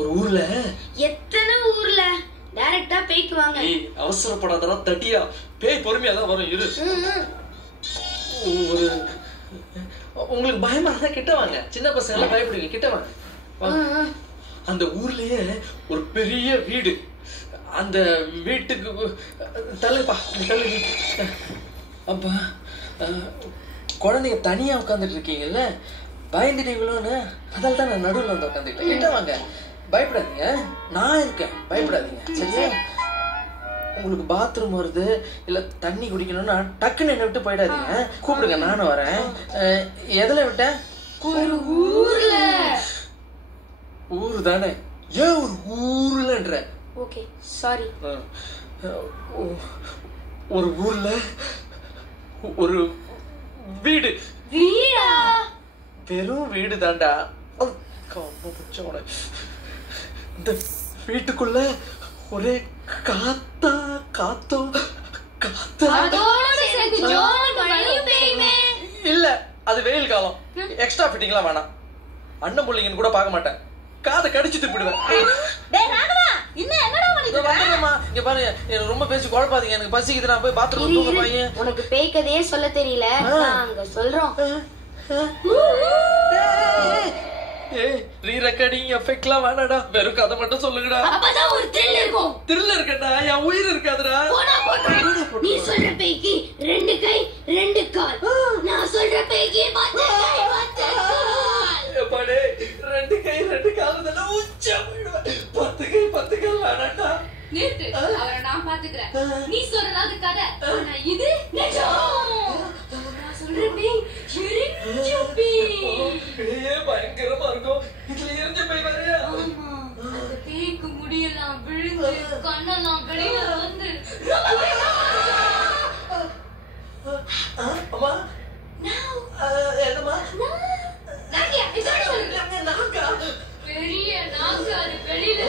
ஒரு ஊர்ல எத்தனை ஊர்ல டைரக்டா பேய்க்கு வாங்க. அவசரப்படாதடா தட்டியா, பேய் பொறுமையா தான் வரும் இரு. ஒரு உங்களுக்கு பயமா இருந்தா கிட்ட வாங்க, சின்ன பசங்க எல்லாம் பயப்படுவீங்க, கிட்ட வாங்க. அந்த ஊர்லயே ஒரு பெரிய வீடு, அந்த வீட்டுக்கு தள்ளுப்பா தள்ளு. அப்பா குழந்தைங்க தனியா உட்காந்துட்டு இருக்கீங்கல்ல, பயந்துட்டீங்களோன்னு அதால தான் நான் நடுவில் வந்து உட்காந்துக்கிட்டேன். கிட்ட வாங்க, பயப்படாதீங்க, நான் இருக்கேன், பயப்படாதீங்க சரியா? உங்களுக்கு பாத்ரூம் வருது இல்ல தண்ணி குடிக்கணும்னா டக்குன்னு என்ன விட்டு போயிடாதீங்க, கூப்பிடுங்க, நானும் வரேன். எதுல விட்டேன்? ஒரு ஊர்ல. ஊரு தானே, ஏன் ஒரு ஊர்லன்ற? Okay sorry. ஒரு ஊர்ல ஒரு வீடு. வீடா? வெறும் வீடு தாண்டா. இந்த வீட்டுக்குள்ள ஒரே காத்தா காத்தோ காத்தா. இல்ல அது வெயில் காலம், எக்ஸ்ட்ரா ஃபிட்டிங்லாம் வேணாம். அண்ணன் புள்ளிங்கன்னு கூட பார்க்க மாட்டேன், காதை கடிச்சிட்டு போயிடுவேன். இங்க பாருங்க, எனக்கு ரொம்ப பேசி குழப்பாதீங்க, எனக்கு பசிக்குது, நான் போய் பாத்ரூம் தூங்க பையன். உனக்கு பேய் கதையே சொல்ல தெரியல, நாங்க சொல்றோம். ரீ ரெக்கார்டிங் எஃபெக்ட்லாம் வேணாடா, வெறும் கதை மட்டும் சொல்லுங்கடா. அப்பதான் ஒரு த்ரில் இருக்கும். த்ரில் இருக்கடா, என் உயிர் இருக்காதுடா. நீ சொல்ற பேய்க்கு 2 கை 2 கால், நான் சொல்ற பேய்க்கு 10 கை 10 கால். எப்பாடே 2 கை 2 கால் தான் உச்சா போய்டுவேன். 10 கை 10 கால் வேணாடா. நிறுத்து, அவரை நான் பாத்துக்கிறேன். நீ சொல்றது கதை, ஆனா இது நிஜம். நான் சொல்ற பேய் எரிஞ்ச பேய். பயங்கரமா இருக்கும், இதுல எரிஞ்ச பேய் வரையா? ஆமா, அந்த பேய்க்கு முடியெல்லாம் விழுந்து கண்ணெல்லாம் வெளியில வந்து அம்மா என்னம்மா? பெரிய நாக்கு அது வெளியில